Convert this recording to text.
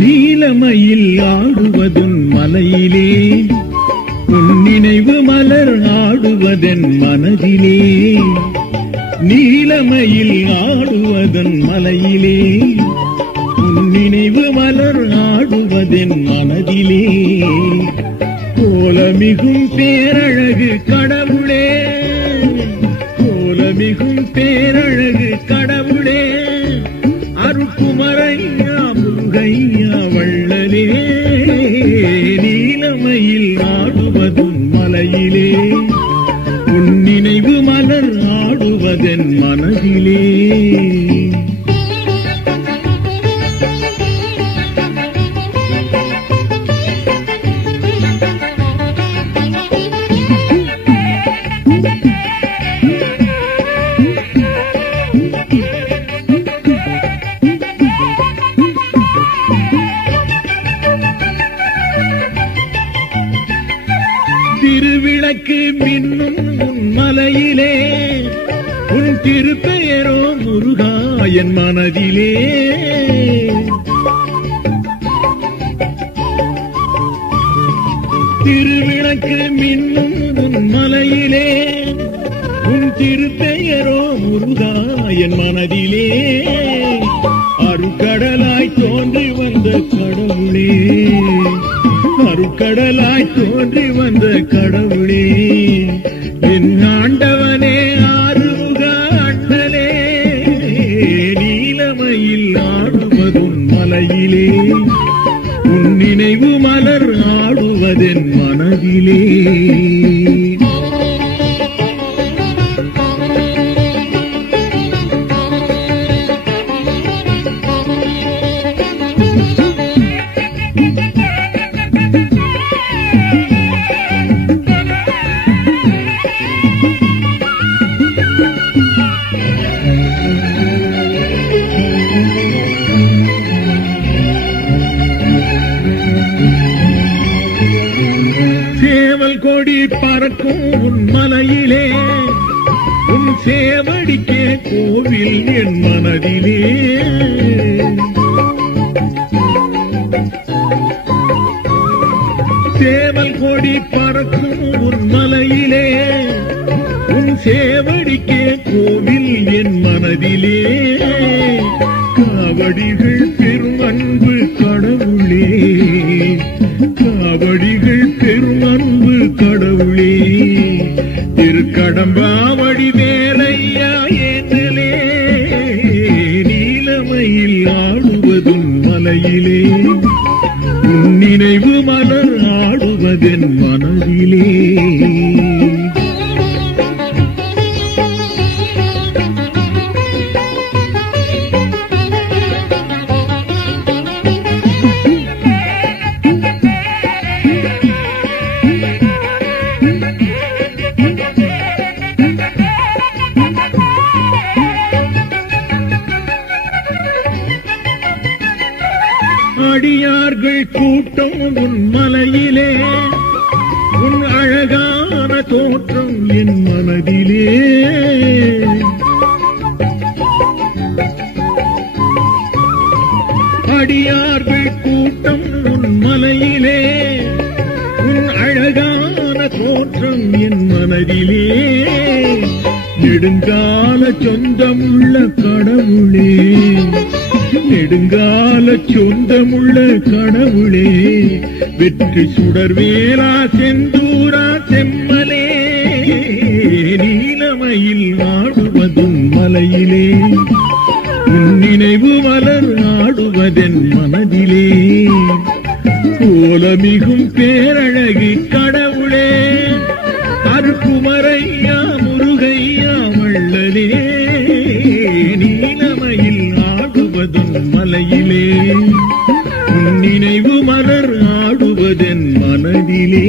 நீலமயில் ஆடுவதுன் மலையிலே உன் நினைவு மலர் ஆடுவதன் மனதிலே. நீலமயில் ஆடுவதன் மலையிலே உன் நினைவு மலர் ஆடுவதன் மனதிலே. கோலமிகும் பேரழகு கடவுளே, கோலமிகும் பேரழகு கடவுளே, அருக்குமரையா முருகையா வள்ளலே. நீலமயில் ஆடுவதும் மலையிலே உன் நினைவு மலர் ஆடுவதன் மனதிலே. திருவிளக்கு மின்னும் உன் மலையிலே உன் திருப்பெயரோ முருகா என் மனதிலே. திருவிளக்கு மின்னும் உன் மலையிலே உன் திருப்பெயரோ முருகா என் மனதிலே. அருக்கடலாய் தோன்றி வந்த கடவுளே, அருக்கடலாய் தோன்றி வந்த கடவுளே, என் ஆண்டவனே ஆறுமுக அண்ணலே. நீலமயில் ஆடுவதும் மலையிலே உன் நினைவு மலர் ஆடுவதென் மனதிலே. சேவல் கொடி பறக்கும் உன் மலையிலே உன் சேவடிக்கே கோவில் என் மனதிலே. சேவல் கொடி பறக்கும் உன் மலையிலே உன் சேவடிக்கே கோவில் என் மனதிலே. காவடிகள் பெரும் அன்பு கடவுளே, காவடிகள் பெரும் அன்பு கடவுளே, திருக்கடம்பாவடி வேலையா ஏந்தலே. நீலமயில் ஆடுவதும் மலையிலே உன் நினைவு மலர் ஆடுவதென் மனதிலே. அடியார்கள் கூட்டம் உன் மலையிலே உன் அழகான தோற்றம் என் மனதிலே. அடியார்கள் கூட்டம் உன் மலையிலே உன் அழகான தோற்றம் என் மனதிலே. நெடுங்கால சொந்தமுள்ள கடவுளே, நெடுங்கால சொந்தமுள்ள கடவுளே, வெற்றி சுடர்வேலா செந்தூரா செம்மலே. நீலமயில் ஆடுவதும் மலையிலே உன் நினைவு மலர் ஆடுவதென் மனதிலே. கோலமிகும் பேரழகு கடவுளே, அருக்குமரையா முருகையா வள்ளலே. நீலமயில் ஆடுவதும் மலையிலே உன் நினைவு மலர் ஆடுவதென் மனதிலே.